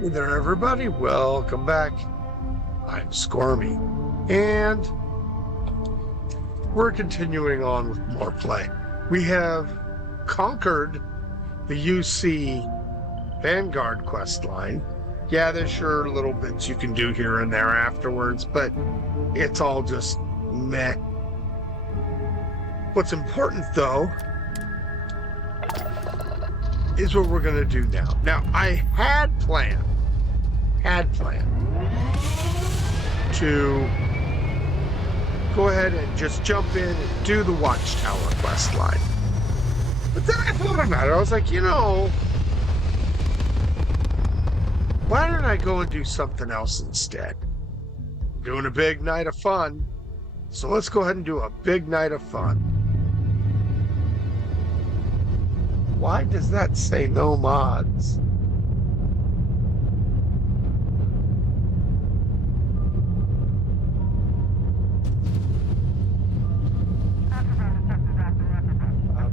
Hey there, everybody. Welcome back. I'm Squirmy, and we're continuing on with more play. We have conquered the UC Vanguard quest line. Yeah, there's sure little bits you can do here and there afterwards, but it's all just meh. What's important, though, is what we're going to do now. Now, I had planned to go ahead and just jump in and do the Watchtower quest line. But then I thought about it. I was like, why don't I go and do something else instead? I'm doing a big night of fun, so let's go ahead and do a big night of fun. Why does that say no mods?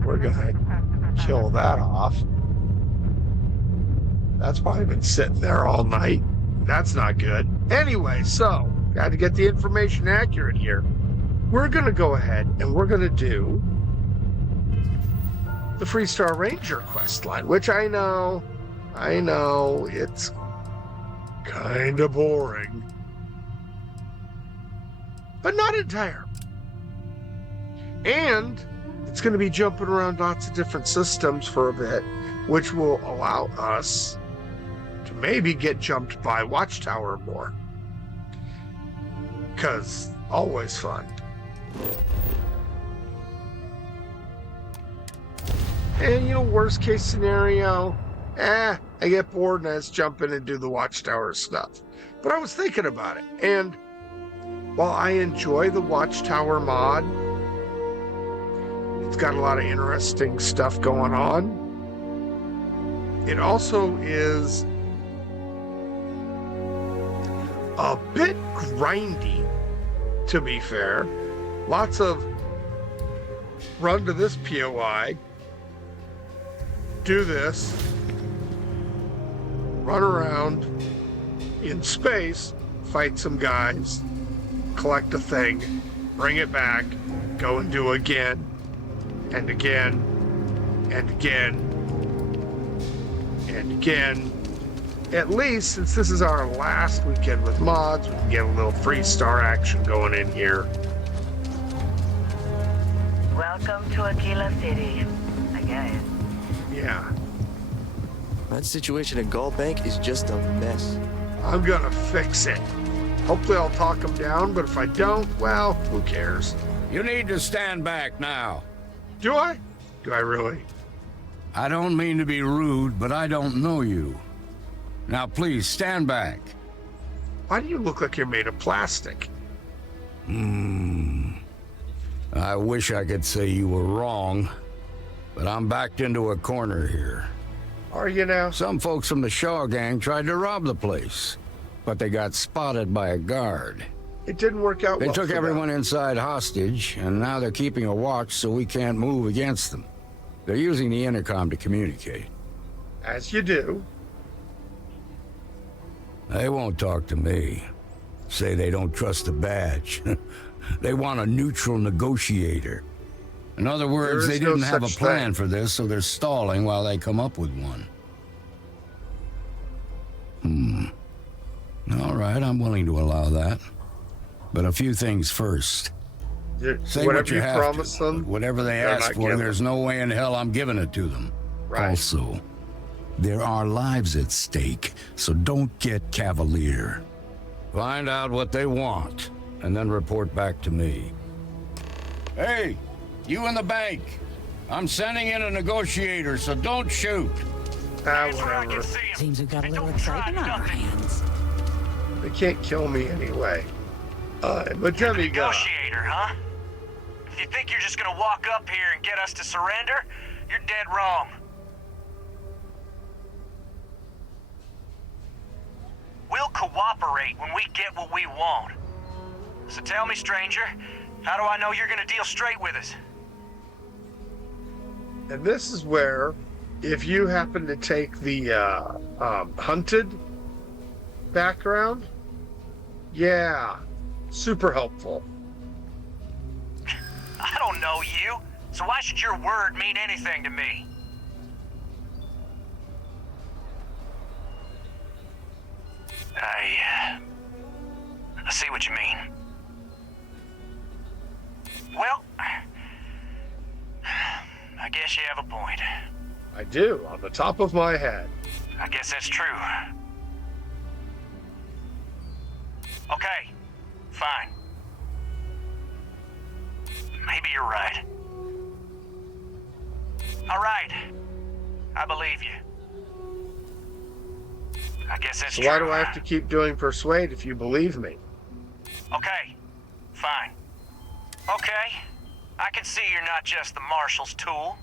We're gonna kill that off. That's probably been sitting there all night. That's not good. Anyway, so got to get the information accurate here. We're gonna go ahead and we're gonna do the Freestar Ranger quest line, which I know it's kind of boring, but not entirely. And it's going to be jumping around lots of different systems for a bit, which will allow us to maybe get jumped by Watchtower more. Because always fun. And worst case scenario, I get bored and I just jump in and do the Watchtower stuff. But I was thinking about it, and while I enjoy the Watchtower mod, it's got a lot of interesting stuff going on. It also is a bit grindy, to be fair. Lots of run to this POI, do this, run around in space, fight some guys, collect a thing, bring it back, go and do again, and again, and again, and again. At least, since this is our last weekend with mods, we can get a little Freestar action going in here. Welcome to Aquila City, I guess. Yeah. That situation at Gall Bank is just a mess. I'm gonna fix it. Hopefully I'll talk them down, but if I don't, well, who cares? You need to stand back now. Do I? Do I really? I don't mean to be rude, but I don't know you. Now please, stand back. Why do you look like you're made of plastic? I wish I could say you were wrong, but I'm backed into a corner here. Are you now? Some folks from the Shaw gang tried to rob the place, but they got spotted by a guard. It didn't work out They well took for everyone them. inside hostage, and now they're keeping a watch so we can't move against them. They're using the intercom to communicate. As you do. They won't talk to me. Say they don't trust the badge. They want a neutral negotiator. In other words, There they is no didn't have a such plan thing. for this, so they're stalling while they come up with one. All right, I'm willing to allow that. But a few things first. Say Whatever what you you have promise to, them, but whatever they they're ask not for, giving. there's no way in hell I'm giving it to them. Right. Also, there are lives at stake, so don't get cavalier. Find out what they want, and then report back to me. Hey, you in the bank. I'm sending in a negotiator, so don't shoot. Whatever. Seems we've got a little excitement on our hands. They can't kill me anyway. But then you go. Negotiator, huh? If you think you're just gonna walk up here and get us to surrender, you're dead wrong. We'll cooperate when we get what we want. So tell me, stranger, how do I know you're gonna deal straight with us? And this is where, if you happen to take the hunted, background? Yeah, super helpful. I don't know you, so why should your word mean anything to me? I see what you mean. Well, I guess you have a point. I do, on the top of my head. I guess that's true. Okay, fine. Maybe you're right. All right, I believe you. I guess that's So true. why do I have to keep doing persuade if you believe me? Okay, fine. Okay, I can see you're not just the Marshal's tool.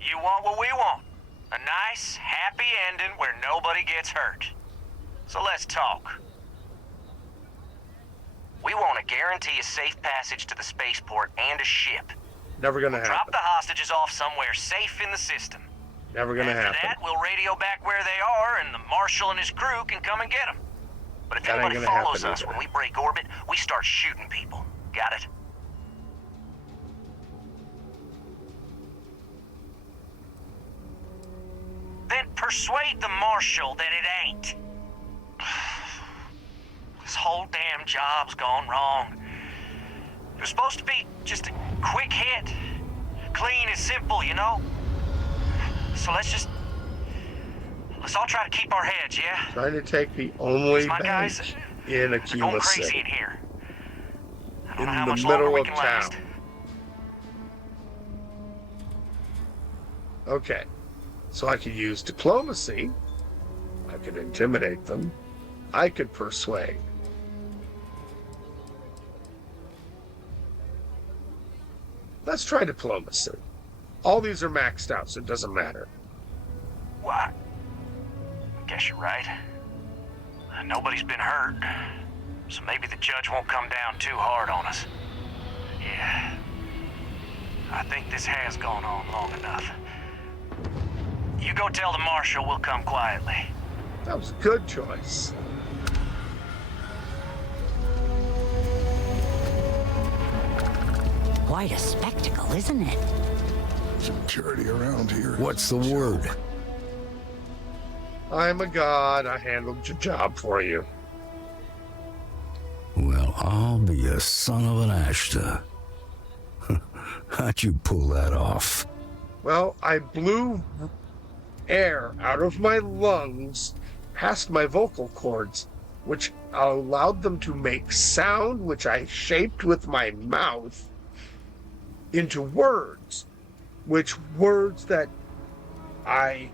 You want what we want. A nice, happy ending where nobody gets hurt. So let's talk. We want to guarantee a safe passage to the spaceport and a ship. Never gonna Drop happen. the hostages off somewhere safe in the system. Never gonna After happen. that, we'll radio back where they are, and the Marshal and his crew can come and get them. But if That ain't anybody gonna follows happen us either. when we break orbit, we start shooting people. Got it? Then persuade the Marshal that it ain't. This whole damn job's gone wrong. It was supposed to be just a quick hit. Clean and simple, you know? So let's all try to keep our heads, yeah? Trying to take the only My guys bank in are going Aquila crazy City. in here. I don't In know how the much longer middle we of can town. last. Okay. So I could use diplomacy. I could intimidate them. I could persuade. Let's try diplomacy. All these are maxed out, so it doesn't matter. Well, I guess you're right. Nobody's been hurt, so maybe the judge won't come down too hard on us. Yeah. I think this has gone on long enough. You go tell the Marshal we'll come quietly. That was a good choice. Quite a spectacle, isn't it? Security around here. What's the word? I'm a god. I handled your job for you. Well, I'll be a son of an Ashta. How'd you pull that off? Well, I blew air out of my lungs past my vocal cords, which allowed them to make sound, which I shaped with my mouth into words, words that I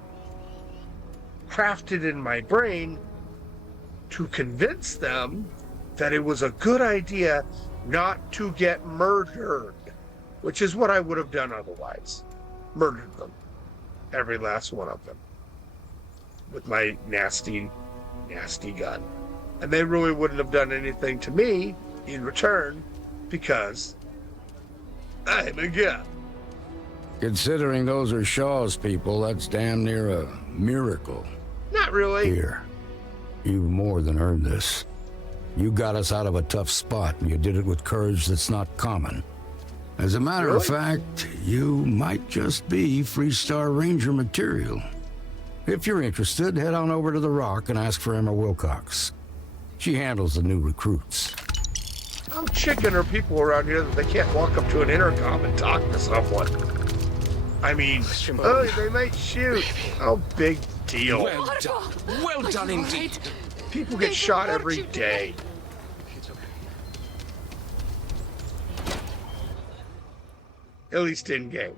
crafted in my brain to convince them that it was a good idea not to get murdered, which is what I would have done otherwise. Murdered them. Every last one of them. With my nasty, nasty gun. And they really wouldn't have done anything to me in return because I'm a god. Considering those are Shaw's people, that's damn near a miracle. Not really. Here, you've more than earned this. You got us out of a tough spot, and you did it with courage that's not common. As a matter of fact, you might just be Freestar Ranger material. If you're interested, head on over to the Rock and ask for Emma Wilcox. She handles the new recruits. How chicken are people around here that they can't walk up to an intercom and talk to someone? I mean, oh, they might shoot. Oh, big deal. Well done. Well done indeed. People get shot every day. At least in game.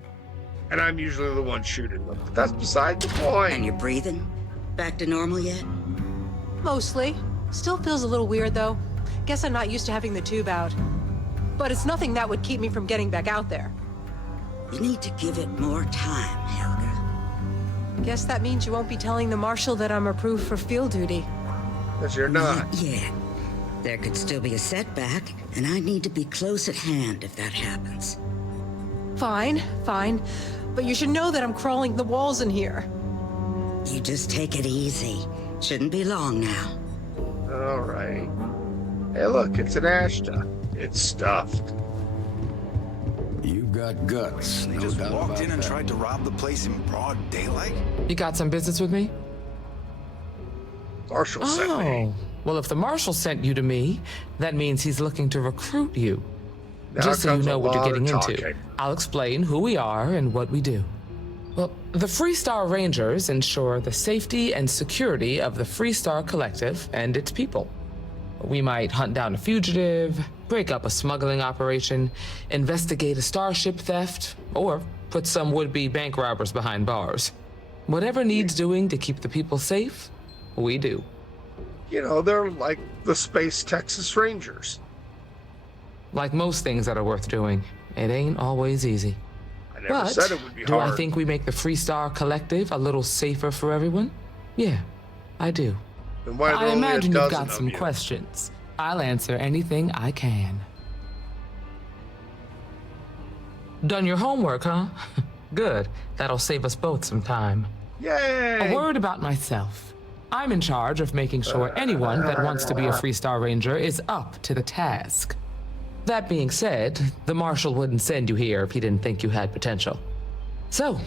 And I'm usually the one shooting them. But that's beside the And point. you're breathing? Back to normal yet? Mostly. Still feels a little weird, though. Guess I'm not used to having the tube out. But it's nothing that would keep me from getting back out there. You need to give it more time, Helga. Guess that means you won't be telling the Marshal that I'm approved for field duty. Because you're not. Yeah. There could still be a setback, and I need to be close at hand if that happens. Fine, fine. But you should know that I'm crawling the walls in here. You just take it easy. Shouldn't be long now. All right. Hey, look, it's an Ashta. It's stuffed. You've got guts. They No just doubt walked about in and that. tried to rob the place in broad daylight? You got some business with me? Marshall sent me. Well, if the marshal sent you to me, that means he's looking to recruit you. Now Just so you comes a know what you're lot of getting into, talking. I'll explain who we are and what we do. Well, the Freestar Rangers ensure the safety and security of the Freestar Collective and its people. We might hunt down a fugitive, break up a smuggling operation, investigate a starship theft, or put some would-be bank robbers behind bars. Whatever needs doing to keep the people safe, we do. You know, they're like the Space Texas Rangers. Like most things that are worth doing, it ain't always easy. I never But said it would be do hard. I think we make the Freestar Collective a little safer for everyone? Yeah, I do. Then why are there I only a imagine you've dozen got of some you? questions. I'll answer anything I can. Done your homework, huh? Good. That'll save us both some time. Yay! A word about myself. I'm in charge of making sure anyone that wants to be a Freestar Ranger is up to the task. That being said, the Marshal wouldn't send you here if he didn't think you had potential. So,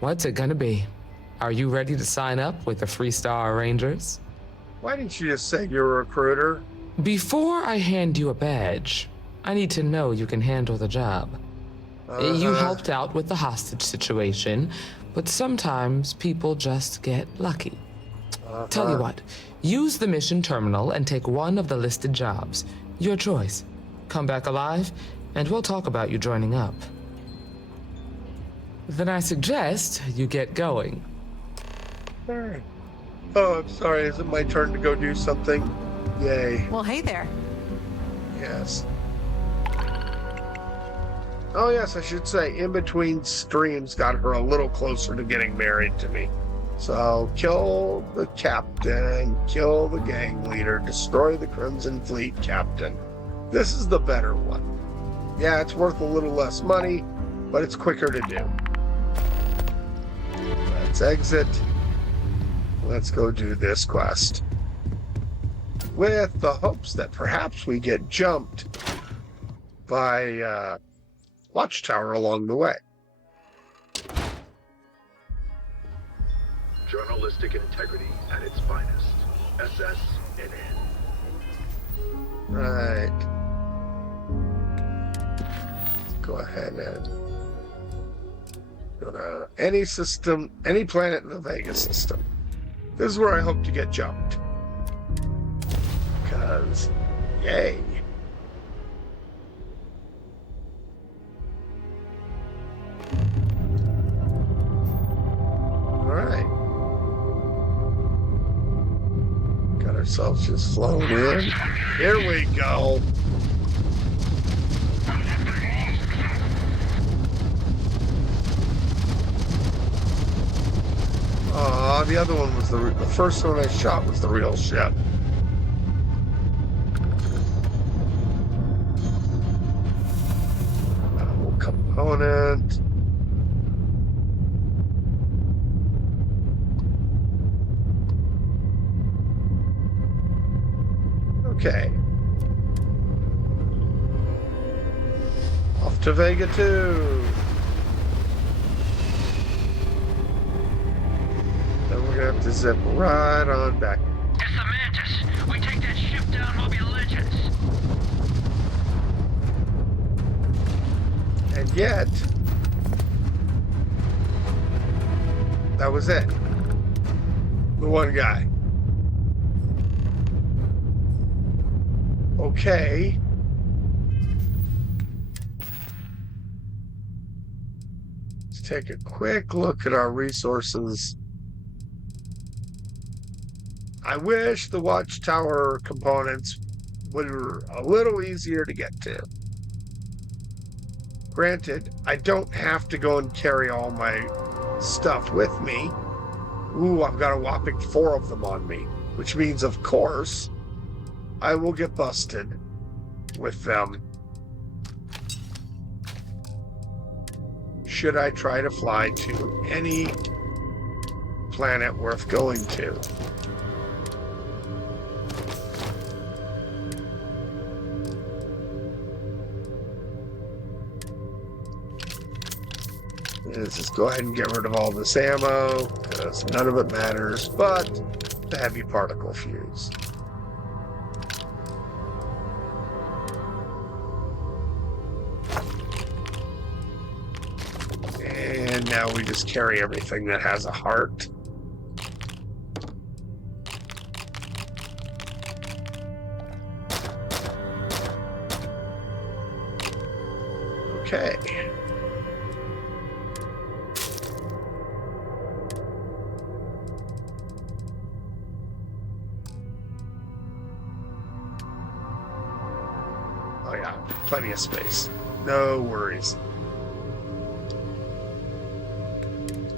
what's it gonna be? Are you ready to sign up with the Freestar Rangers? Why didn't you just say you're a recruiter? Before I hand you a badge, I need to know you can handle the job. You helped out with the hostage situation, but sometimes people just get lucky. Tell you what, use the mission terminal and take one of the listed jobs. Your choice. Come back alive, and we'll talk about you joining up. Then I suggest you get going. Alright. Oh, I'm sorry. Is it my turn to go do something? Yay. Well, hey there. Yes. Oh, yes, I should say, in between streams got her a little closer to getting married to me. So, kill the captain, kill the gang leader, destroy the Crimson Fleet captain. This is the better one. Yeah, it's worth a little less money, but it's quicker to do. Let's exit. Let's go do this quest. With the hopes that perhaps we get jumped by Watchtower along the way. Journalistic integrity at its finest. SSNN. Right. Let's go ahead and go to any system, any planet in the Vega system. This is where I hope to get jumped. Because, yay. Alright. Got ourselves just flown in. Here we go. The other one was the first one I shot was the real ship. Component. Okay. Off to Vega 2. Then we're gonna have to zip right on back. It's the Mantis. We take that ship down, we'll be legends. And yet, that was it. The one guy. Okay. Let's take a quick look at our resources. I wish the Watchtower components were a little easier to get to. Granted, I don't have to go and carry all my stuff with me. Ooh, I've got a whopping 4 of them on me, which means, of course, I will get busted with them. Should I try to fly to any planet worth going to? Let's just go ahead and get rid of all this ammo, because none of it matters, but the heavy particle fuse. And now we just carry everything that has a heart. Okay. Oh yeah, plenty of space. No worries.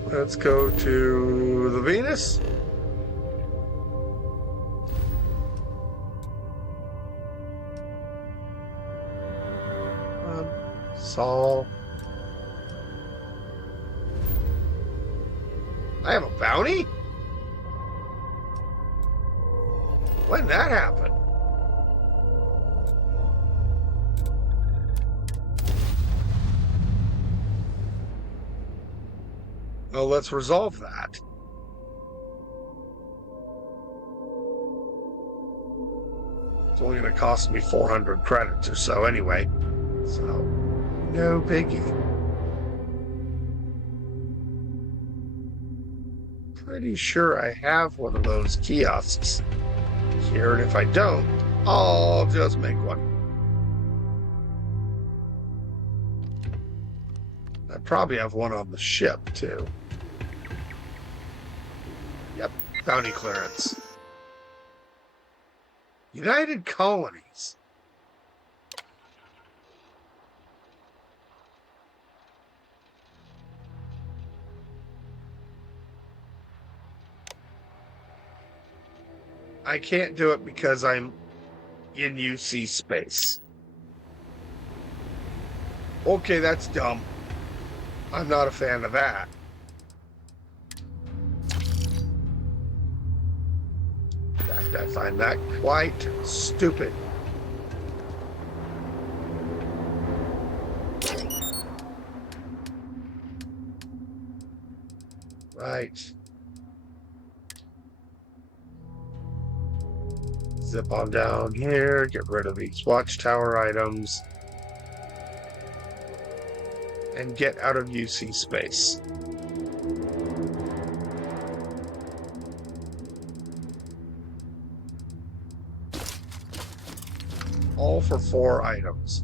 Let's go to the Venus. Saul. I have a bounty? When did that happen? Oh, let's resolve that. It's only going to cost me 400 credits or so anyway. So, no biggie. Pretty sure I have one of those kiosks here, and if I don't, I'll just make one. I probably have one on the ship, too. Yep, bounty clearance. United Colonies. I can't do it because I'm in UC space. Okay, that's dumb. I'm not a fan of that. I find that quite stupid. Right. Zip on down here, get rid of these Watchtower items, and get out of UC space. All for 4 items.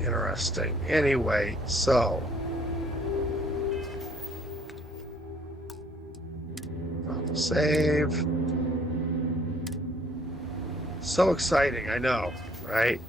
Interesting. Anyway, so save. So exciting, I know, right?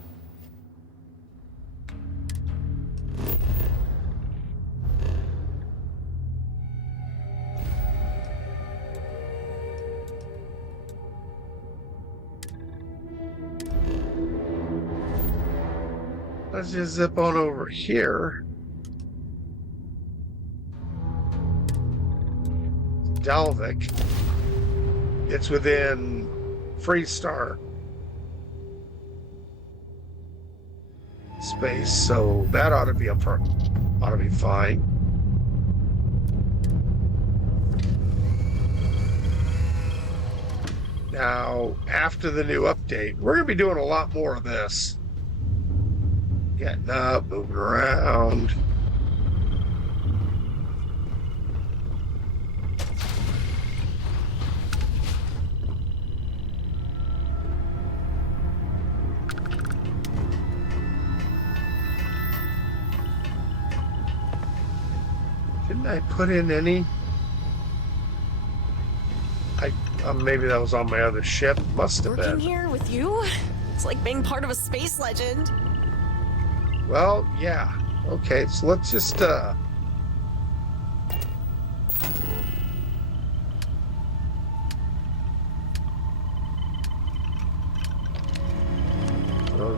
Let's just zip on over here. Dalvik. It's within Freestar space, so that ought to be fine. Now, after the new update, we're gonna be doing a lot more of this. Getting up, moving around. Didn't I put in any? Maybe that was on my other ship. Must have been. Working here with you? It's like being part of a space legend. Well, yeah. Okay, so let's just go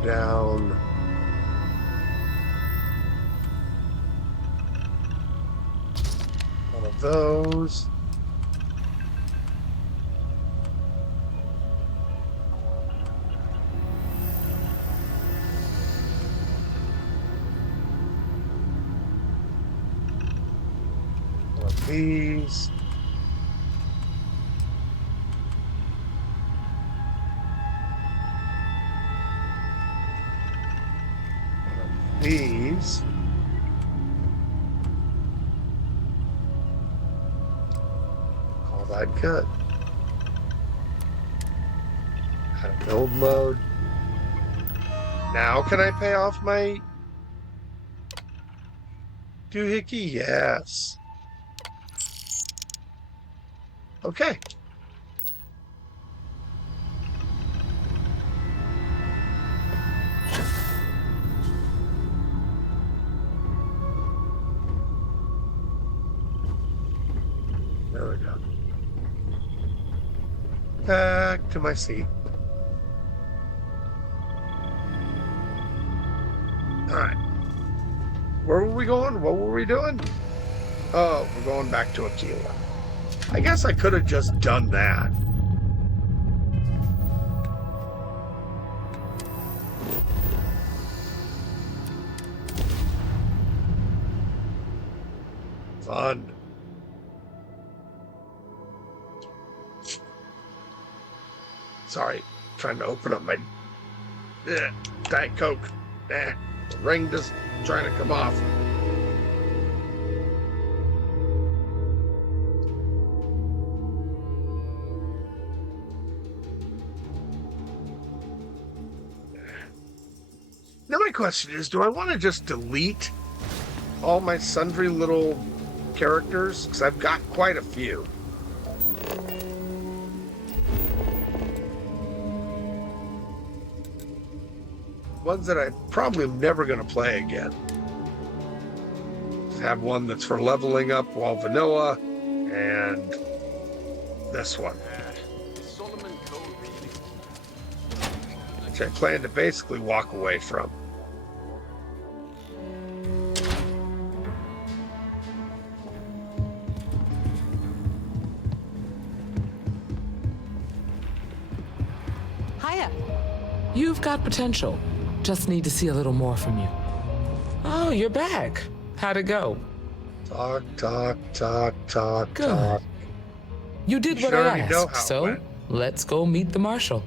down. One of those. These. These. Call that good. Out of build mode. Now can I pay off my doohickey? Yes. Okay. There we go. Back to my seat. All right. Where were we going? What were we doing? Oh, we're going back to Aquila. I guess I could have just done that. Fun. Sorry, trying to open up my Diet Coke. The ring just trying to come off. Now my question is, do I want to just delete all my sundry little characters? Because I've got quite a few. Ones that I'm probably never going to play again. Have one that's for leveling up while vanilla, and this one. Which I plan to basically walk away from. Hiya. You've got potential. Just need to see a little more from you. Oh, you're back. How'd it go? Talk, talk, talk, talk, Good. talk. You did You what should I already know asked, how it so went. let's go meet the marshal.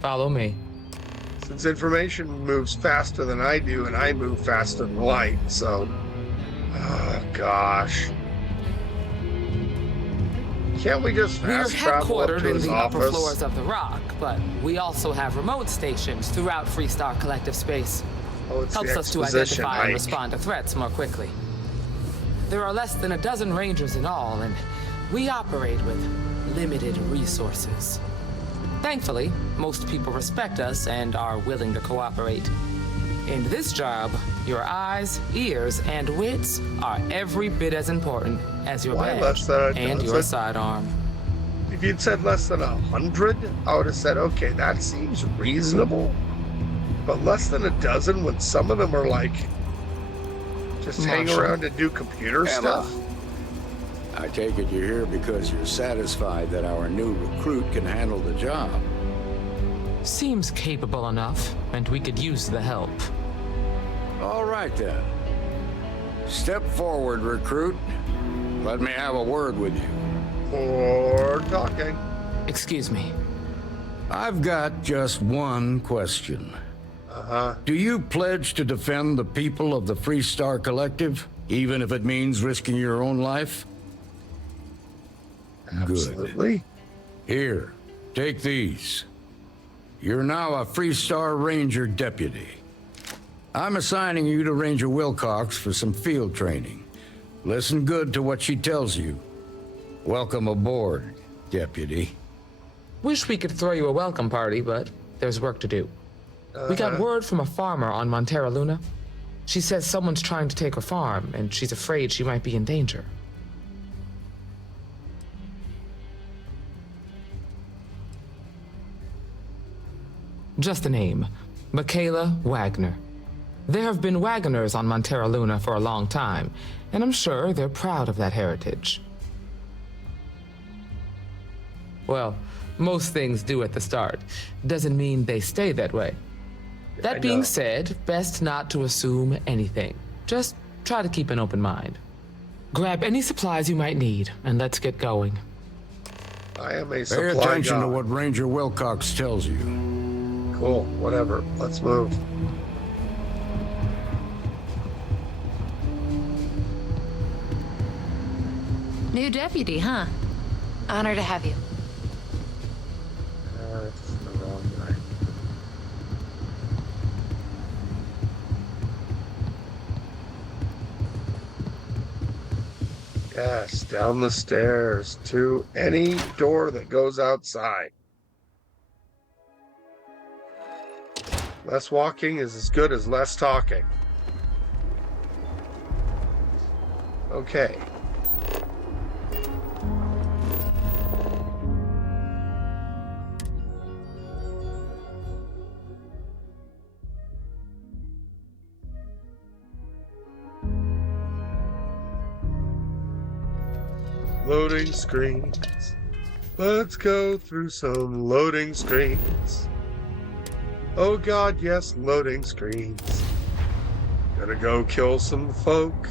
Follow me. Since information moves faster than I do, and I move faster than light, so... Oh, gosh. Can't we just We're fast travel up headquartered to in his the upper office? floors of the Rock, but we also have remote stations throughout Freestar Collective space. Oh, it's Helps the us to exposition identify and hike. respond to threats more quickly. There are less than a dozen Rangers in all, and we operate with limited resources. Thankfully, most people respect us and are willing to cooperate. In this job, your eyes, ears, and wits are every bit as important as your Why badge less than a and your dozen? sidearm. If you'd said less than 100, I would have said, okay, that seems reasonable. But less than a dozen, when some of them are like, just hang Marshal. around and do computer stuff. I take it you're here because you're satisfied that our new recruit can handle the job. Seems capable enough, and we could use the help. All right, then. Step forward, recruit. Let me have a word with you. Or talking. Excuse me. I've got just one question. Do you pledge to defend the people of the Freestar Collective, even if it means risking your own life? Absolutely. Good. Here, take these. You're now a Freestar Ranger deputy. I'm assigning you to Ranger Wilcox for some field training. Listen good to what she tells you. Welcome aboard, deputy. Wish we could throw you a welcome party, but there's work to do. We got word from a farmer on Montera Luna. She says someone's trying to take her farm, and she's afraid she might be in danger. Just a name. Michaela Wagner. There have been Wagoners on Montera Luna for a long time, and I'm sure they're proud of that heritage. Well, most things do at the start. Doesn't mean they stay that way. That being said, best not to assume anything. Just try to keep an open mind. Grab any supplies you might need, and let's get going. I am a Pay supply attention guy. to what Ranger Wilcox tells you. Cool, whatever. Let's move. New deputy, huh? Honor to have you. It's the wrong guy. Yes, down the stairs to any door that goes outside. Less walking is as good as less talking. Okay. Loading screens. Let's go through some loading screens. Oh God, yes, loading screens. Gonna go kill some folk.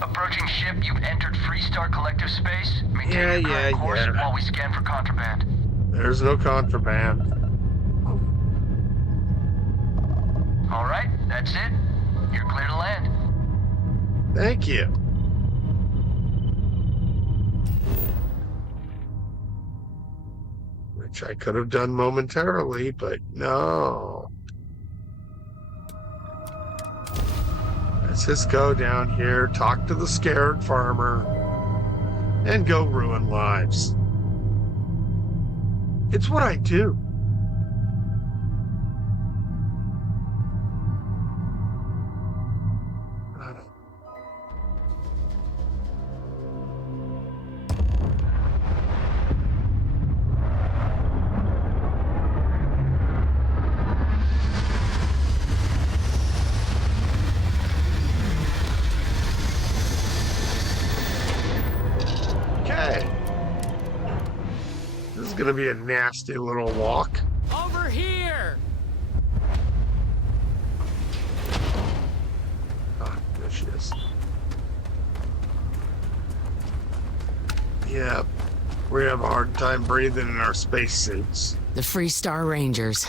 Approaching ship, you've entered Freestar Collective space. Maintain your current course yeah. while we scan for contraband. There's no contraband. All right, that's it. You're clear to land. Thank you. Which I could have done momentarily, but no. Let's just go down here, talk to the scared farmer, and go ruin lives. It's what I do. Okay. This is going to be a nasty little walk. Over here! Ah, there she is. Yeah, we have a hard time breathing in our spacesuits. The Freestar Rangers.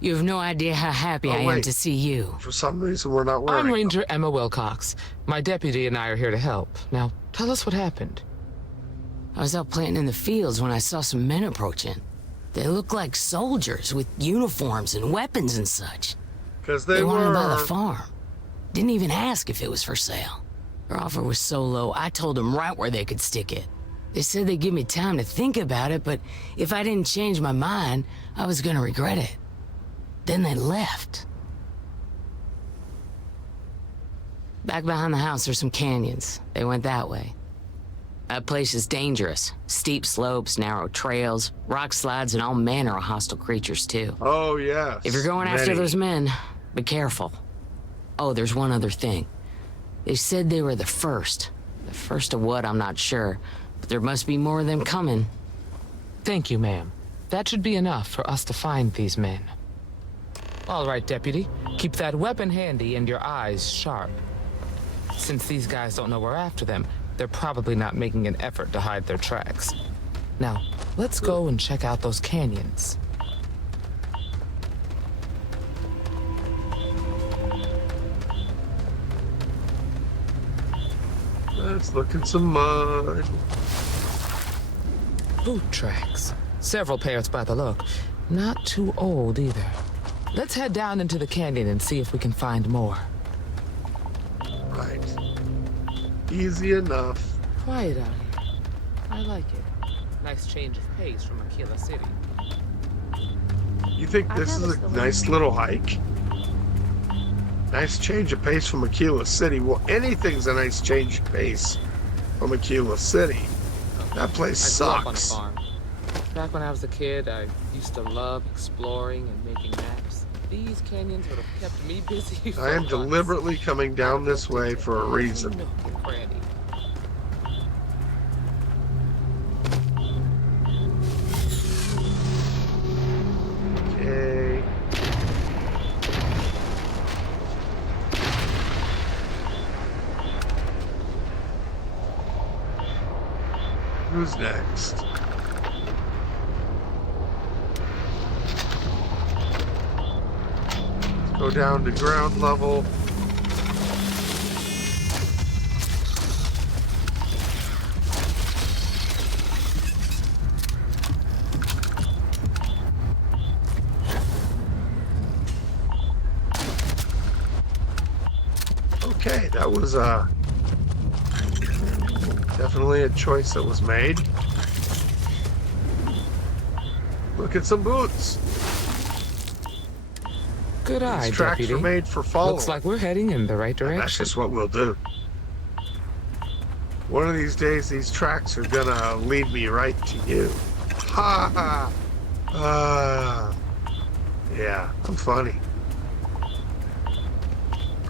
You have no idea how happy I am wait. to see you. For some reason, we're not wearing I'm them. Ranger Emma Wilcox. My deputy and I are here to help. Now, tell us what happened. I was out planting in the fields when I saw some men approaching. They looked like soldiers with uniforms and weapons and such. Because they wanted to buy the were. farm. Didn't even ask if it was for sale. Their offer was so low, I told them right where they could stick it. They said they'd give me time to think about it, but if I didn't change my mind, I was gonna regret it. Then they left. Back behind the house are some canyons. They went that way. That place is dangerous. Steep slopes, narrow trails, rock slides, and all manner of hostile creatures, too. Oh, yes. If you're going after those men, be careful. Oh, there's one other thing. They said they were the first. The first of what, I'm not sure. But there must be more of them coming. Thank you, ma'am. That should be enough for us to find these men. All right, deputy. Keep that weapon handy and your eyes sharp. Since these guys don't know we're after them, they're probably not making an effort to hide their tracks. Now, let's go and check out those canyons. Let's look at some mud. Boot tracks. Several pairs by the look. Not too old either. Let's head down into the canyon and see if we can find more. Right. Easy enough. Quiet out here. I like it. Nice change of pace from Aquila City. You think this is a nice little hike? Nice change of pace from Aquila City. Well, anything's a nice change of pace from Aquila City. That place sucks. I grew up on a farm. Back when I was a kid, I used to love exploring and making maps. These canyons would have kept me busy for I am months. deliberately coming down this way for a reason. Nook and cranny. Okay. Who's next? Let's go down to ground level. Okay, that was definitely a choice that was made. Look at some boots. Good eye, These tracks deputy. were made for following. Looks like we're heading in the right direction. That's just what we'll do. One of these days, these tracks are gonna lead me right to you. Ha ha. Yeah, I'm funny.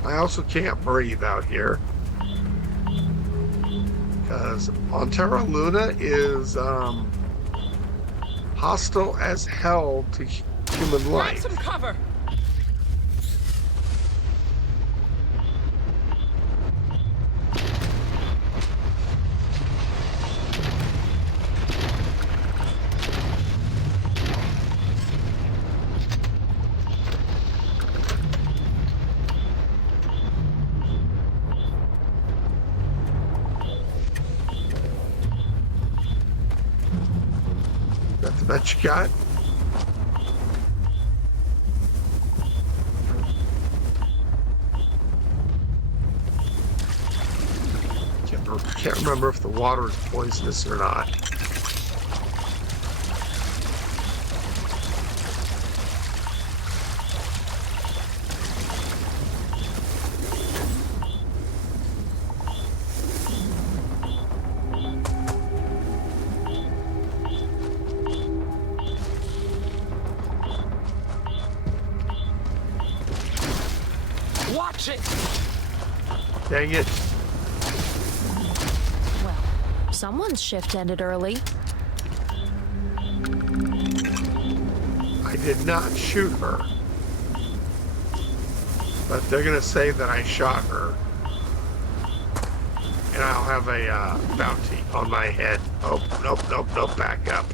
I also can't breathe out here because on Terra Luna is hostile as hell to human life. Grab some cover. That's the best you got. Can't remember if the water is poisonous or not. Watch it. Dang it. Well, someone's shift ended early. I did not shoot her. But they're gonna say that I shot her. And I'll have a bounty on my head. Oh, nope, back up.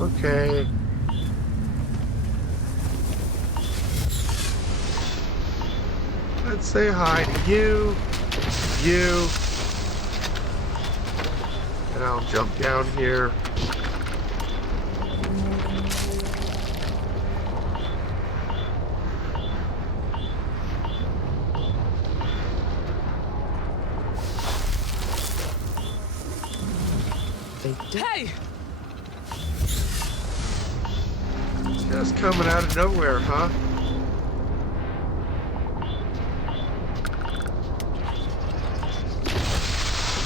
Okay. Let's say hi to you, and I'll jump down here. Hey! Just coming out of nowhere, huh?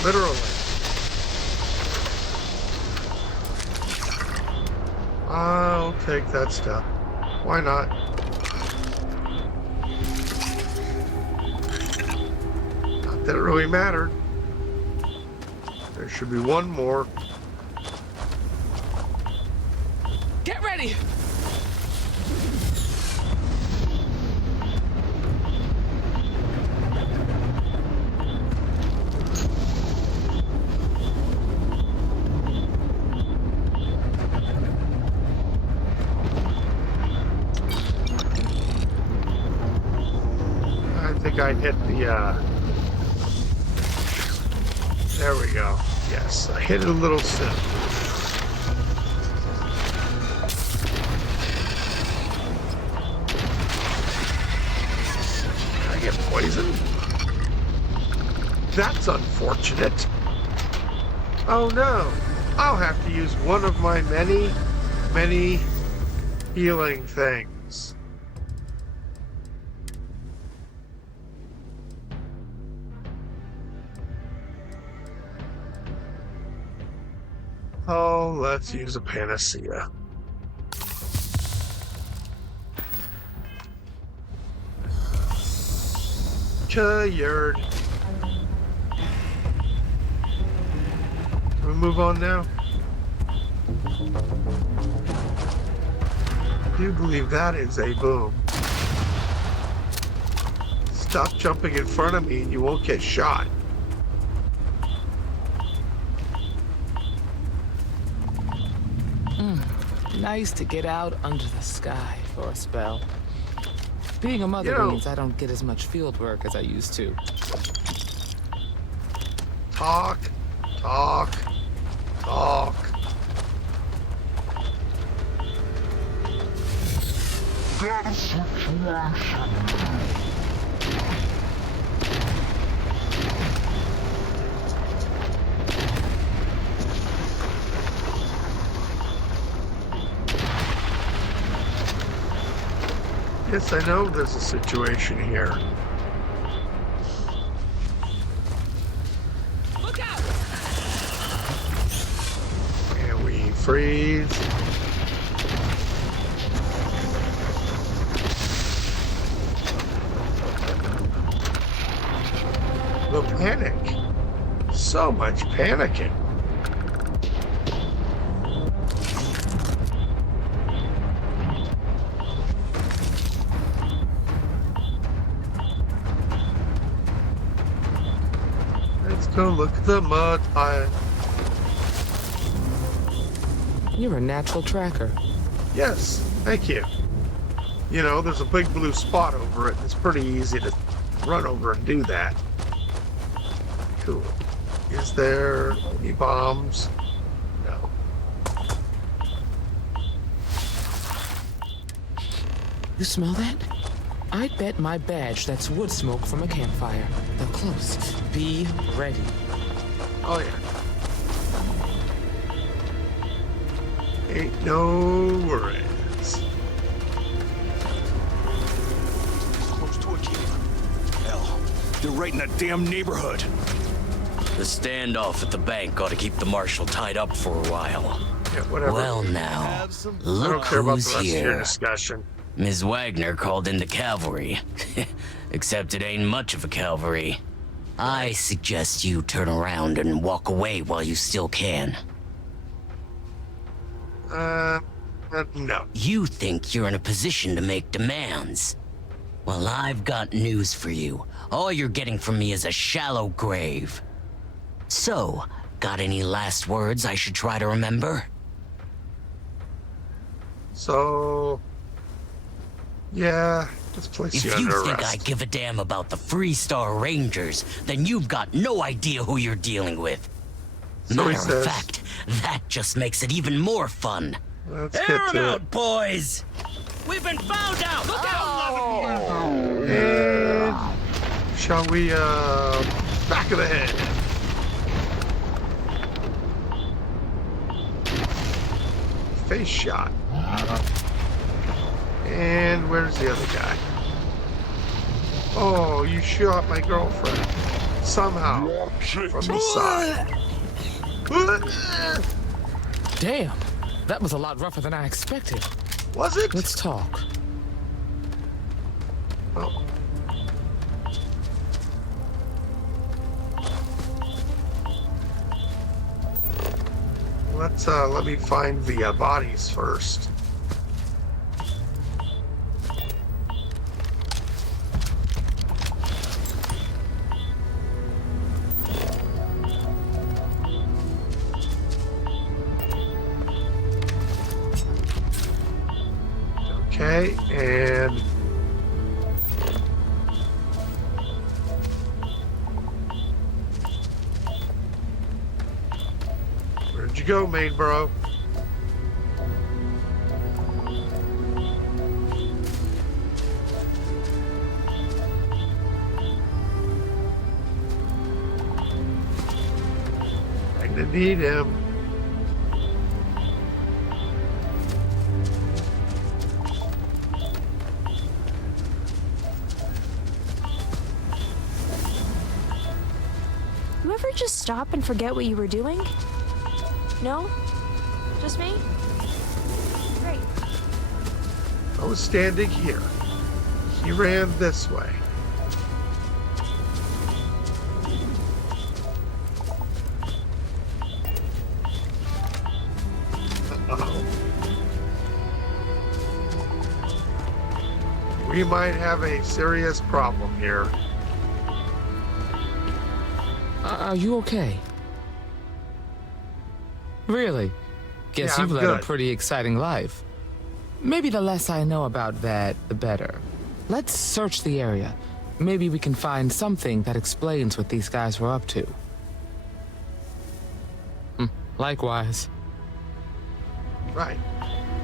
Literally. I'll take that stuff. Why not? Not that it really mattered. There should be one more. Get ready! I think I hit the, there we go. Yes, I hit it a little soon. Did I get poisoned? That's unfortunate. Oh no. I'll have to use one of my many healing things. Oh, let's use a panacea. Tired. Can we move on now? I do believe that is a boom. Stop jumping in front of me and you won't get shot. Nice to get out under the sky for a spell. Being a mother You know, means I don't get as much field work as I used to. Talk. Yes, I know there's a situation here. Look out! And we freeze. The panic. So much panicking. Let's go look at the mud pile. You're a natural tracker. Yes, thank you. You know, there's a big blue spot over it. It's pretty easy to run over and do that. Cool. Is there any bombs? No. You smell that? I bet my badge that's wood smoke from a campfire. They're close. Be ready. Oh, yeah. Ain't no worries. Close to a cave. Hell, they're right in that damn neighborhood. The standoff at the bank ought to keep the marshal tied up for a while. Yeah, whatever. Well now, I don't look care about who's the rest of your here. discussion. Ms. Wagner called in the cavalry. Except it ain't much of a cavalry. I suggest you turn around and walk away while you still can. No. You think you're in a position to make demands. Well, I've got news for you. All you're getting from me is a shallow grave. So, got any last words I should try to remember? So, yeah, let's place If you you under think arrest. I give a damn about the Freestar Rangers, then you've got no idea who you're dealing with. So he Matter says. of fact, that just makes it even more fun. Let's Air get 'em to out, boys! We've been found out! Look out! it. And shall we, back of the head. Face shot. And where's the other guy? Oh, you shot my girlfriend. Somehow. From the side. Damn, that was a lot rougher than I expected. Was it? Let's talk. Oh. Let me find the bodies first. Okay, and where'd you go, main bro? I'm gonna need him. just stop and forget what you were doing? No? Just me? Great. I was standing here. He ran this way. Uh-oh. We might have a serious problem here. Are you okay? Really? Guess Yeah, you've I'm led a good. pretty exciting life. Maybe the less I know about that, the better. Let's search the area. Maybe we can find something that explains what these guys were up to. Likewise. Right.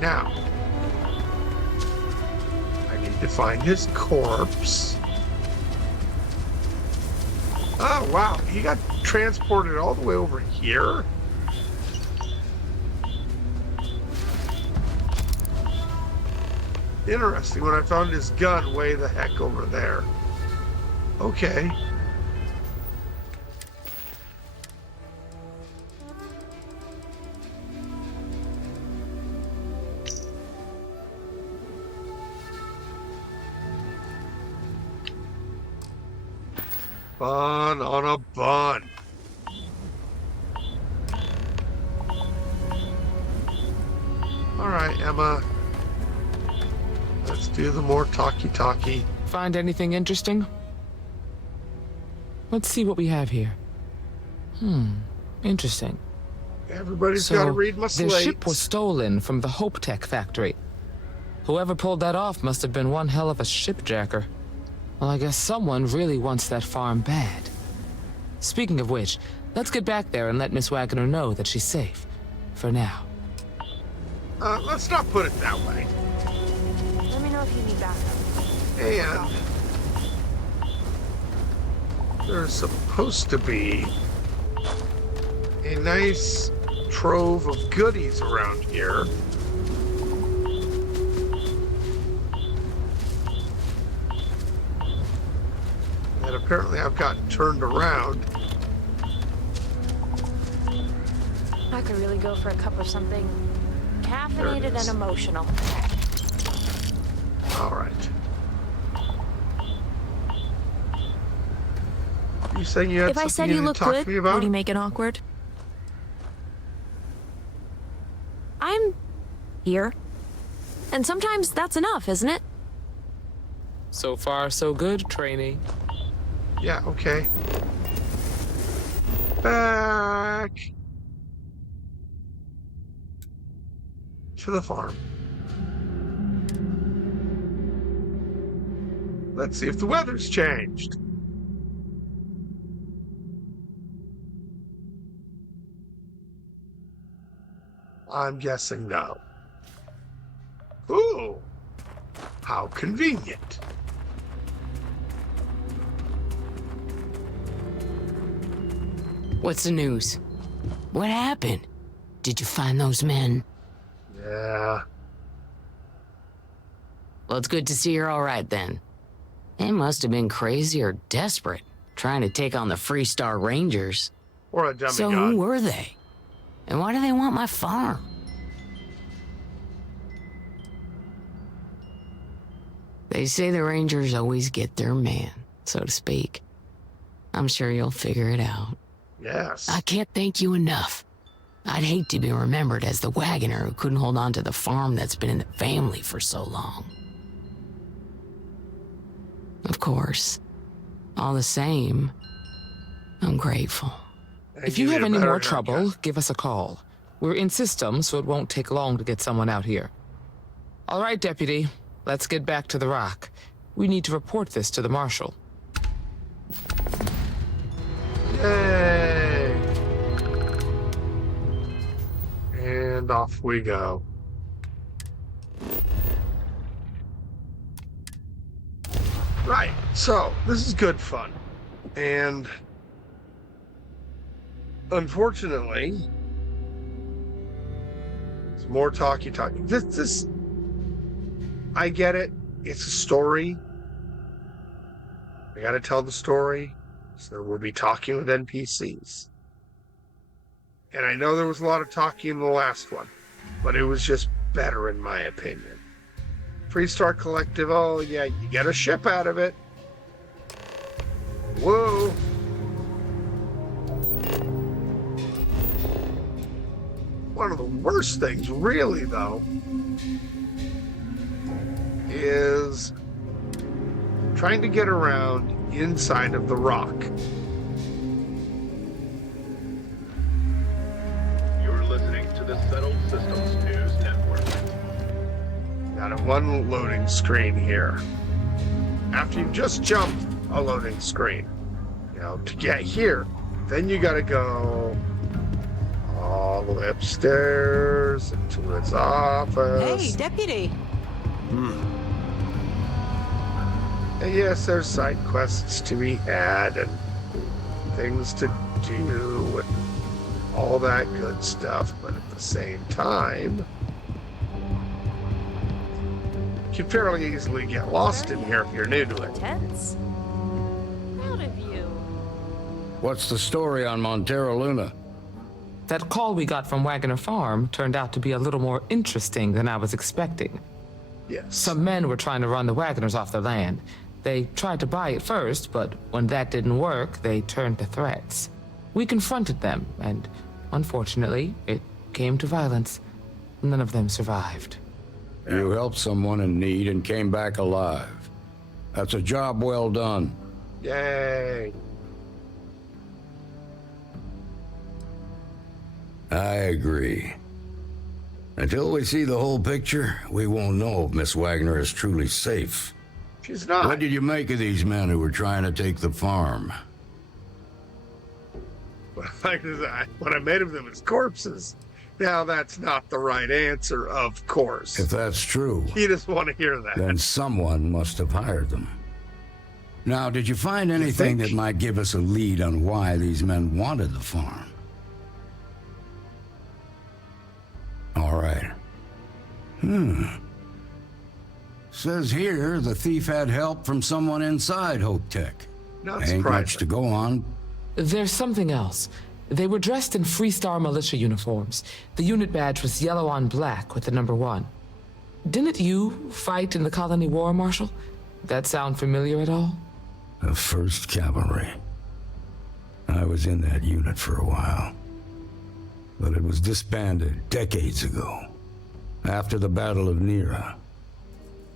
Now, I need to find his corpse. Oh, wow. He got transported all the way over here? Interesting. When I found his gun way the heck over there. Okay. Fun on a bun. All right, Emma. Let's do the more talkie-talkie. Find anything interesting? Let's see what we have here. Interesting. Everybody's got to read my their slates. ship was stolen from the Hope Tech factory. Whoever pulled that off must have been one hell of a shipjacker. Well, I guess someone really wants that farm bad. Speaking of which, let's get back there and let Miss Wagner know that she's safe. For now. Let's not put it that way. Let me know if you need backup. And there's supposed to be a nice trove of goodies around here. That apparently I've gotten turned around. I could really go for a cup of something caffeinated and emotional. All right. You saying you had If I something said you you need look to talk good, to me about? would you make it awkward? I'm here. And sometimes that's enough, isn't it? So far, so good, trainee. Yeah, okay. Back to the farm. Let's see if the weather's changed. I'm guessing no. Ooh, how convenient. What's the news? What happened? Did you find those men? Yeah. Well, it's good to see you're all right then. They must have been crazy or desperate, trying to take on the Freestar Rangers. Or a demigod. So who were they? And why do they want my farm? They say the Rangers always get their man, so to speak. I'm sure you'll figure it out. Yes. I can't thank you enough. I'd hate to be remembered as the wagoner who couldn't hold on to the farm that's been in the family for so long. Of course, all the same, I'm grateful. If you have any more trouble, give us a call. We're in system, so it won't take long to get someone out here. All right, Deputy, let's get back to the rock. We need to report this to the Marshal. Yay! And off we go. Right, so this is good fun. And unfortunately, it's more talkie. This I get it. It's a story. I gotta tell the story. So we'll be talking with NPCs. And I know there was a lot of talking in the last one, but it was just better in my opinion. Freestar Collective, oh yeah, you get a ship out of it. Whoa. One of the worst things, really, though, is trying to get around inside of the rock. You're listening to the Settled Systems News Network. Got a one loading screen here. After you've just jumped a loading screen, you know, to get here, then you gotta go all the way upstairs into his office. Hey, deputy. And yes, there's side quests to be had and things to do and all that good stuff, but at the same time, you can fairly easily get lost in here if you're new to it. Tense. Proud of you. What's the story on Montero Luna? That call we got from Wagner Farm turned out to be a little more interesting than I was expecting. Yes. Some men were trying to run the Wagners off their land. They tried to buy it first, but when that didn't work, they turned to threats. We confronted them, and unfortunately, it came to violence. None of them survived. You helped someone in need and came back alive. That's a job well done. Yay. I agree. Until we see the whole picture, we won't know if Miss Wagner is truly safe. She's not. What did you make of these men who were trying to take the farm? What I made of them is corpses. Now, that's not the right answer, of course. If that's true, You just want to hear that. then someone must have hired them. Now, did you find anything that might give us a lead on why these men wanted the farm? All right. Says here the thief had help from someone inside Hope Tech. Not Ain't much surprising. to go on. There's something else. They were dressed in Freestar militia uniforms. The unit badge was yellow on black with the number 1. Didn't you fight in the Colony War, Marshal? That sound familiar at all? The 1st Cavalry. I was in that unit for a while. But it was disbanded decades ago. After the Battle of Nera.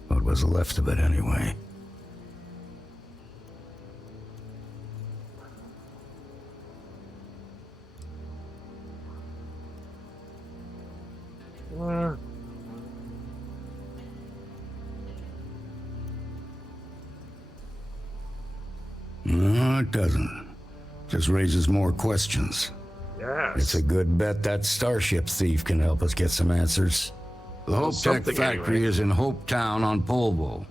What was left of it anyway. No, it doesn't. Just raises more questions. Yes. It's a good bet that starship thief can help us get some answers. The Hope Tech something factory anyway. is in Hope Town on Polvo.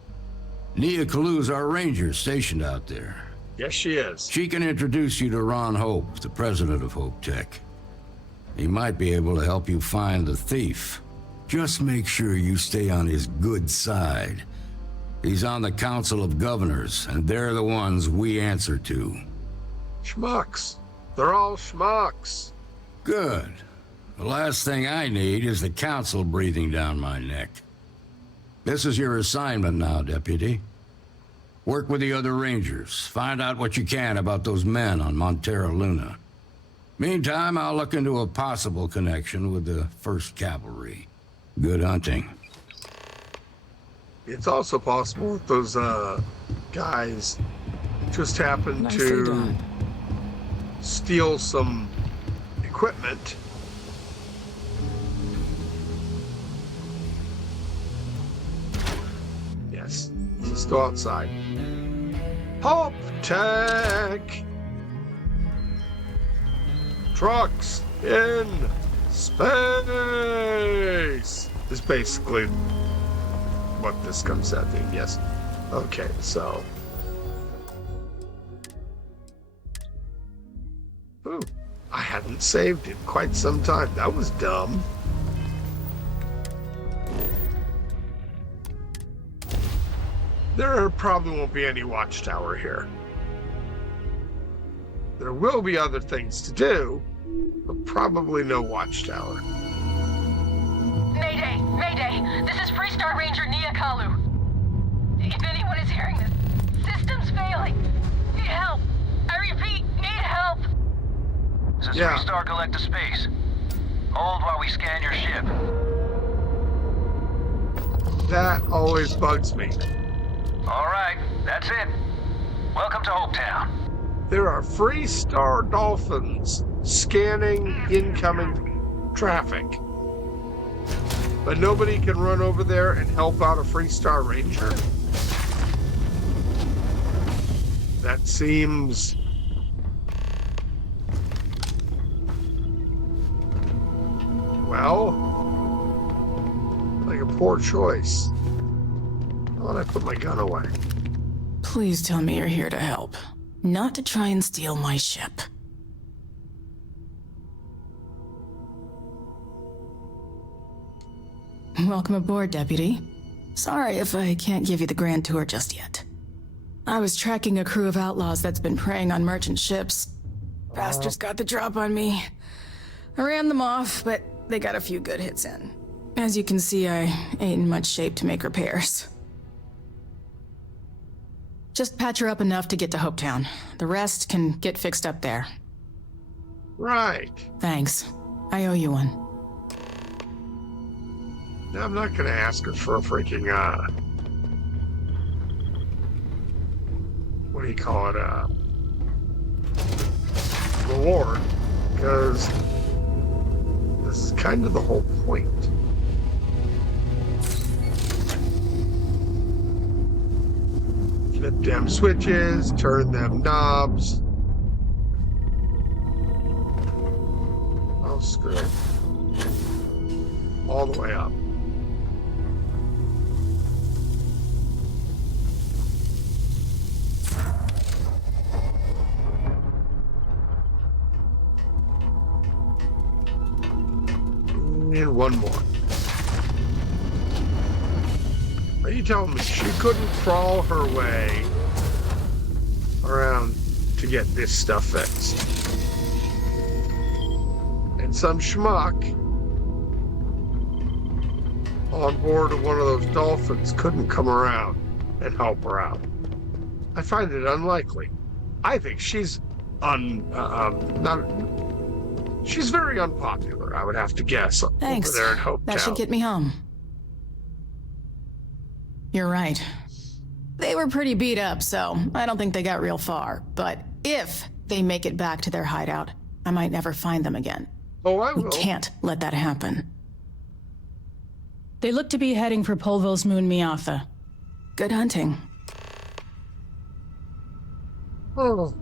Nia Kalu's our ranger stationed out there. Yes, she is. She can introduce you to Ron Hope, the president of Hope Tech. He might be able to help you find the thief. Just make sure you stay on his good side. He's on the Council of Governors, and they're the ones we answer to. Schmucks. They're all schmucks. Good. The last thing I need is the Council breathing down my neck. This is your assignment now, Deputy. Work with the other Rangers. Find out what you can about those men on Montero Luna. Meantime, I'll look into a possible connection with the 1st Cavalry. Good hunting. It's also possible that those guys just happened Nicely to done. steal some equipment. Yes, let's go outside. Hope Tech! Trucks in space! Is basically what this comes out to, yes. Okay, so. Ooh, I hadn't saved in quite some time. That was dumb. There probably won't be any Watchtower here. There will be other things to do, but probably no Watchtower. Mayday! Mayday! This is Freestar Ranger Nia Kalu. If anyone is hearing this, system's failing. Need help. I repeat, need help. This is Freestar Collective Space. Hold while we scan your ship. That always bugs me. All right, that's it. Welcome to Hopetown. There are Freestar dolphins scanning incoming traffic. But nobody can run over there and help out a Freestar Ranger? That seems... well, like a poor choice. Why don't I put my gun away? Please tell me you're here to help, not to try and steal my ship. Welcome aboard, Deputy. Sorry if I can't give you the grand tour just yet. I was tracking a crew of outlaws that's been preying on merchant ships. Bastards got the drop on me. I ran them off, but they got a few good hits in. As you can see, I ain't in much shape to make repairs. Just patch her up enough to get to Hopetown. The rest can get fixed up there. Right. Thanks. I owe you one. No, I'm not gonna ask her for a freaking, what do you call it, reward, because this is kind of the whole point. Flip them switches, turn them knobs. Oh, screw it. All the way up. And one more. Are you telling me she couldn't crawl her way around to get this stuff fixed? And some schmuck on board of one of those dolphins couldn't come around and help her out. I find it unlikely. I think she's she's very unpopular, I would have to guess. Thanks. Over there in Hopetown. That should get me home. You're right. They were pretty beat up, so I don't think they got real far. But if they make it back to their hideout, I might never find them again. Oh, I will. We can't let that happen. They look to be heading for Polvo's moon Miatha. Good hunting. Oh,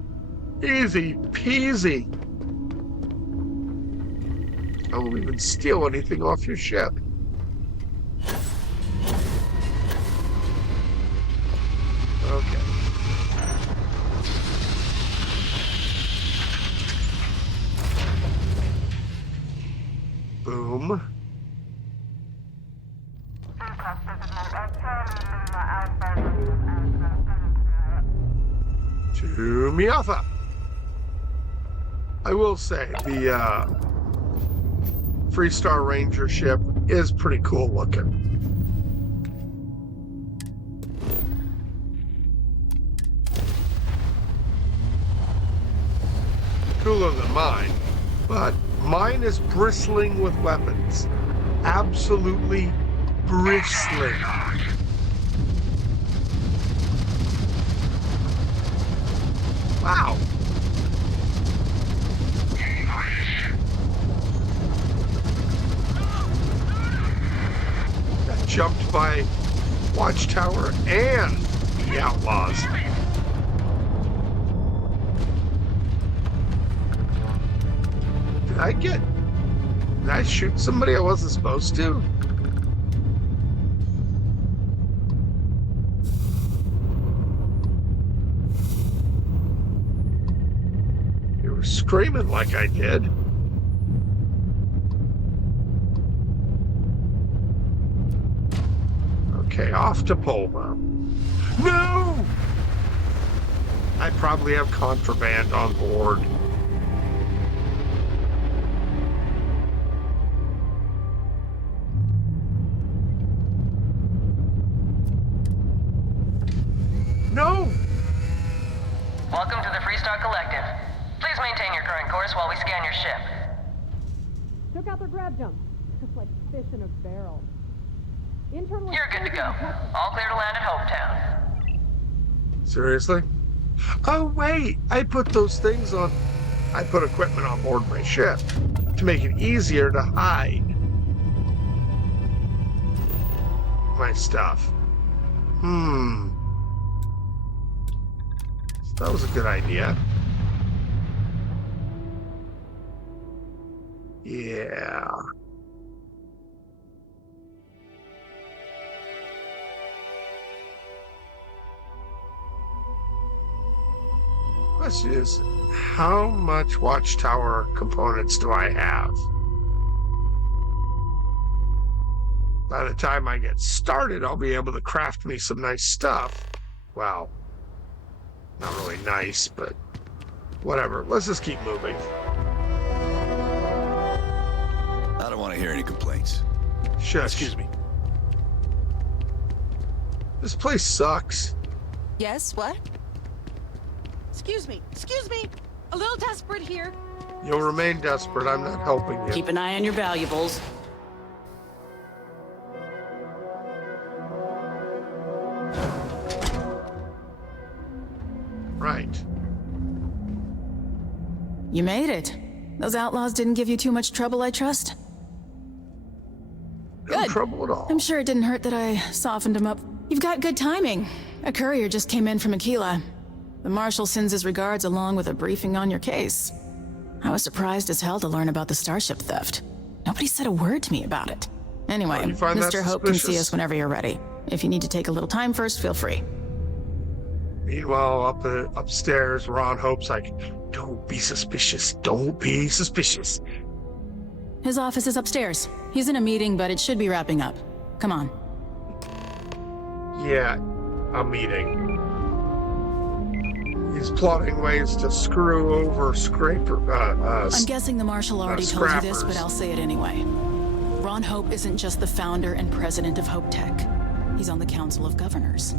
easy peasy. I won't even steal anything off your ship. Okay. Boom. To Miatha. I will say the Freestar Ranger ship is pretty cool looking. Cooler than mine, but mine is bristling with weapons. Absolutely bristling. Wow. Got jumped by Watchtower and the Outlaws. Did I shoot somebody I wasn't supposed to? You were screaming like I did. Okay, off to Polvo. No! I probably have contraband on board. No! Welcome to the Freestar Collective. Please maintain your current course while we scan your ship. Took out their grab jump. Just like fish in a barrel. Internal. You're good to go. All clear to land at Hopetown. Seriously? Oh, wait! I put those things on. I put equipment on board my ship to make it easier to hide my stuff. That was a good idea. Yeah. Question is, how much Watchtower components do I have? By the time I get started, I'll be able to craft me some nice stuff. Well, not really nice, but whatever. Let's just keep moving. I don't want to hear any complaints. Shush. Excuse me. This place sucks. Yes, what? Excuse me. A little desperate here. You'll remain desperate. I'm not helping you. Keep an eye on your valuables. Right. You made it. Those outlaws didn't give you too much trouble, I trust? No trouble at all. I'm sure it didn't hurt that I softened him up. You've got good timing. A courier just came in from Aquila. The Marshal sends his regards along with a briefing on your case. I was surprised as hell to learn about the starship theft. Nobody said a word to me about it. Anyway, you find that Mr. Hope can see suspicious? us whenever you're ready. If you need to take a little time first, feel free. Meanwhile, upstairs, Ron Hope's like, don't be suspicious. Don't be suspicious. His office is upstairs. He's in a meeting, but it should be wrapping up. Come on. Yeah, a meeting. He's plotting ways to screw over I'm guessing the Marshal already told you this, but I'll say it anyway. Ron Hope isn't just the founder and president of Hope Tech. He's on the Council of Governors.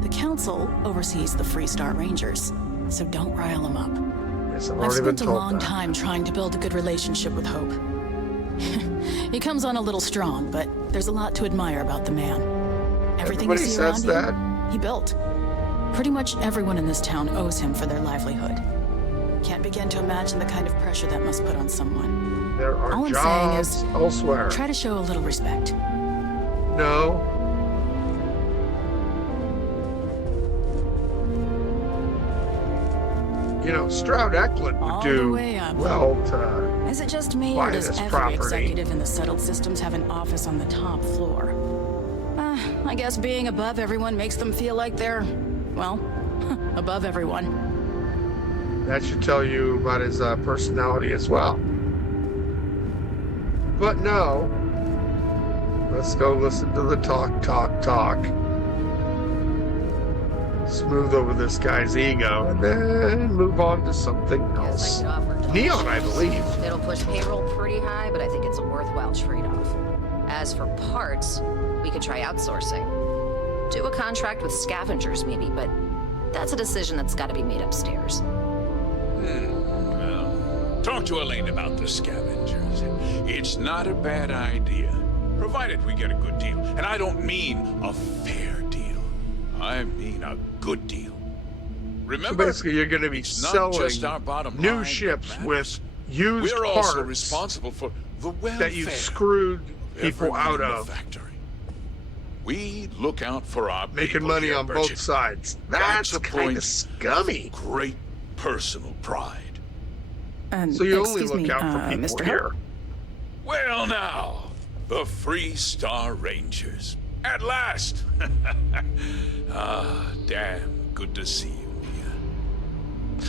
The Council oversees the Freestar Rangers, so don't rile him up. Yes, I've spent a long time trying to build a good relationship with Hope. He comes on a little strong, but there's a lot to admire about the man. Everything you see around him, he built. Pretty much everyone in this town owes him for their livelihood. Can't begin to imagine the kind of pressure that must put on someone. There are All I'm jobs saying is, elsewhere. try to show a little respect. No. You know, Stroud Eklund would do well to Is it just me, buy or does this every property. executive in the settled systems have an office on the top floor? I guess being above everyone makes them feel like they're, well, above everyone. That should tell you about his personality as well. But no. Let's go listen to the talk. Smooth over this guy's ego, and then move on to something else. Neon, I believe. It'll push payroll pretty high, but I think it's a worthwhile trade-off. As for parts, we could try outsourcing. Do a contract with scavengers, maybe, but that's a decision that's got to be made upstairs. Well, talk to Elaine about the scavengers. It's not a bad idea, provided we get a good deal. And I don't mean a fair deal. I mean a good deal. Remember, So basically, you're going to be it's not selling just our bottom new line ships that with matters. used We're parts also responsible for the welfare that you screwed people everyone out in the of. factory. We look out for our Making people money here, on both Bridget. sides. That's That's a kind point of scummy. of great personal pride. So you only excuse look me, out for people Mr. here. Hope? Well now, the Freestar Rangers. At last! Damn good to see you, Mia.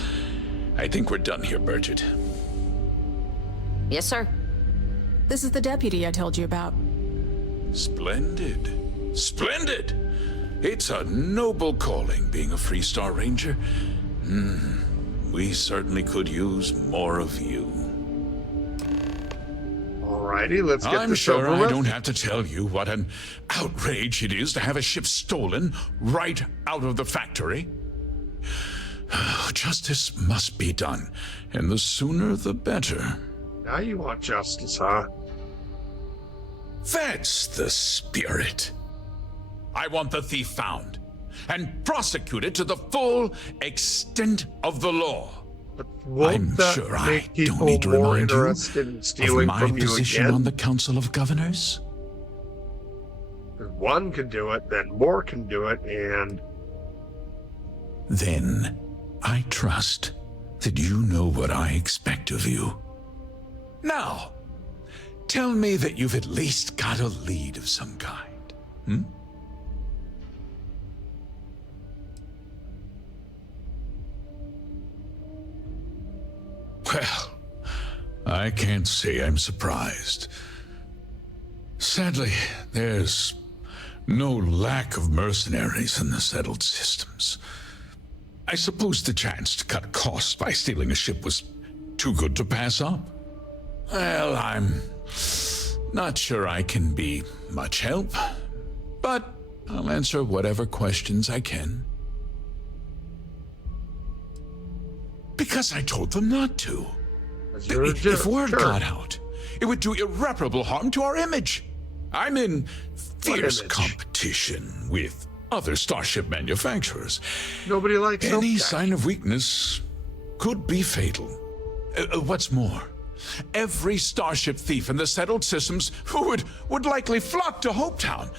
I think we're done here, Bridget. Yes, sir. This is the deputy I told you about. Splendid. Splendid! It's a noble calling being a Freestar Ranger. We certainly could use more of you. Alrighty, let's get I'm this sure over I with. don't have to tell you what an outrage it is to have a ship stolen right out of the factory. Justice must be done, and the sooner the better. Now you want justice, huh? That's the spirit. I want the thief found and prosecuted to the full extent of the law. But won't I'm that sure I make don't people need to more remind you interested in of stealing my from you position again? on the Council of Governors. If one can do it, then more can do it, and Then I trust that you know what I expect of you. Now, tell me that you've at least got a lead of some kind. Well, I can't say I'm surprised. Sadly, there's no lack of mercenaries in the settled systems. I suppose the chance to cut costs by stealing a ship was too good to pass up. Well, I'm not sure I can be much help, but I'll answer whatever questions I can. Because I told them not to. If word got out, it would do irreparable harm to our image. I'm in fierce competition with other starship manufacturers. Nobody likes any Hope sign of weakness could be fatal. What's more, every starship thief in the settled systems would likely flock to Hopetown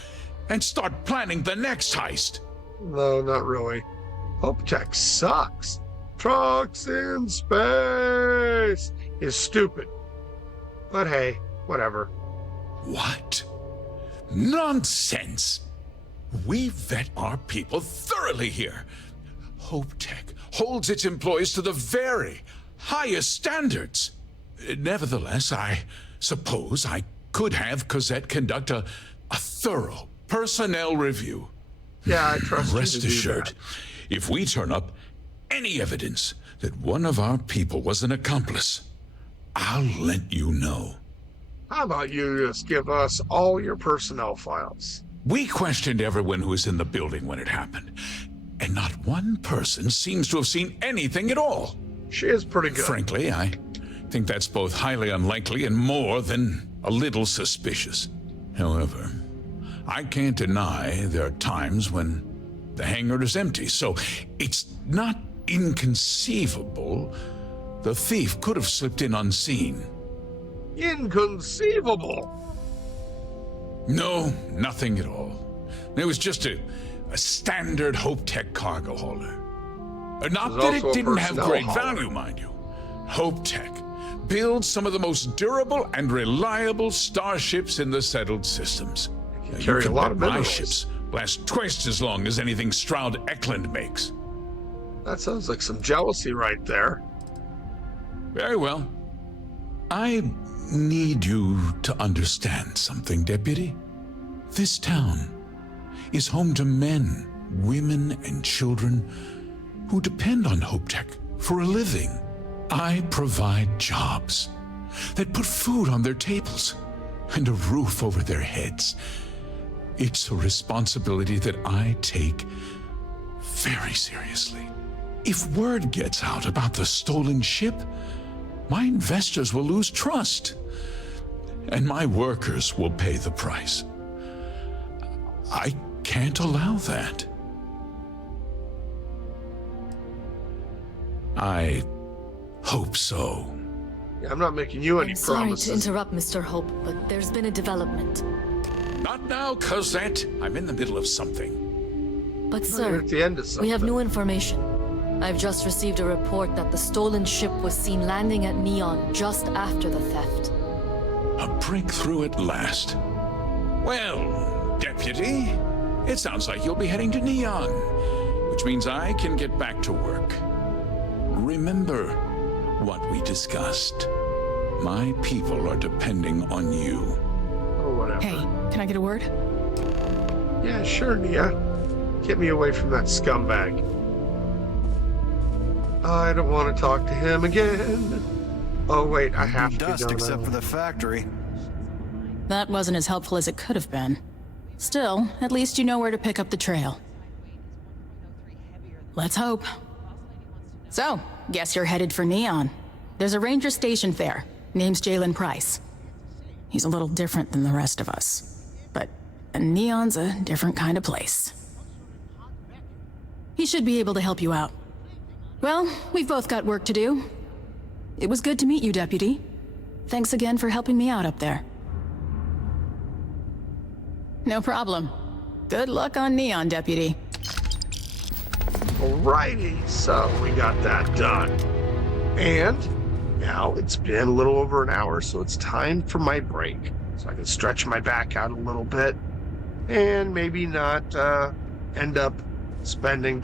and start planning the next heist. No, not really. Hope Tech sucks. Trucks in space is stupid. But hey, whatever. What? Nonsense! We vet our people thoroughly here. Hope Tech holds its employees to the very highest standards. Nevertheless, I suppose I could have Cosette conduct a thorough personnel review. Yeah, I trust you Rest to do assured, that. if we turn up any evidence that one of our people was an accomplice, I'll let you know. How about you just give us all your personnel files? We questioned everyone who was in the building when it happened, and not one person seems to have seen anything at all. She is pretty good. Frankly, I think that's both highly unlikely and more than a little suspicious. However, I can't deny there are times when the hangar is empty, so it's not inconceivable the thief could have slipped in unseen. Inconceivable! No, nothing at all. It was just a standard Hope Tech cargo hauler. Not that it didn't have great value, mind you. Hope Tech builds some of the most durable and reliable starships in the settled systems. Carry You a lot can of bet my minerals. ships last twice as long as anything Stroud Eklund makes. That sounds like some jealousy right there. Very well. I need you to understand something, Deputy. This town is home to men, women, and children who depend on Hope Tech for a living. I provide jobs that put food on their tables and a roof over their heads. It's a responsibility that I take very seriously. If word gets out about the stolen ship, my investors will lose trust, and my workers will pay the price. I can't allow that. I hope so. Yeah, I'm not making you any I'm sorry promises. to interrupt, Mr. Hope, but there's been a development. Not now, Cosette. I'm in the middle of something. But You're sir, at the end of we have something. new information. I've just received a report that the stolen ship was seen landing at Neon just after the theft. A breakthrough at last. Well, Deputy, it sounds like you'll be heading to Neon, which means I can get back to work. Remember what we discussed. My people are depending on you. Or whatever. Hey, can I get a word? Yeah, sure, Nia. Get me away from that scumbag. I don't want to talk to him again. Oh wait, I have to dust go except now. for the factory. That wasn't as helpful as it could have been. Still, at least you know where to pick up the trail. Let's hope. So, guess you're headed for Neon. There's a ranger stationed there. Name's Jalen Price. He's a little different than the rest of us. But Neon's a different kind of place. He should be able to help you out. Well, we've both got work to do. It was good to meet you, Deputy. Thanks again for helping me out up there. No problem. Good luck on Neon, Deputy. Alrighty, so we got that done. And now it's been a little over an hour, so it's time for my break. So I can stretch my back out a little bit and maybe not end up spending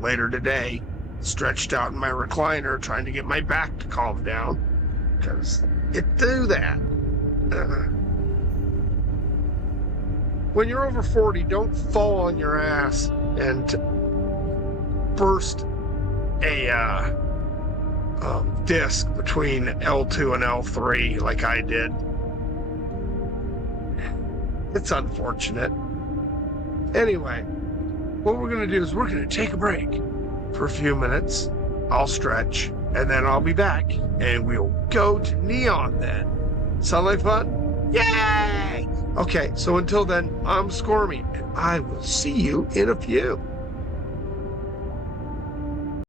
later today stretched out in my recliner trying to get my back to calm down, because it do that. When you're over 40, don't fall on your ass and burst a disc between L2 and L3 like I did. It's unfortunate. Anyway, what we're going to do is we're going to take a break for a few minutes. I'll stretch, and then I'll be back, and we'll go to Neon then. Sound like fun? Yay! Okay, so until then, I'm Squirmy, and I will see you in a few.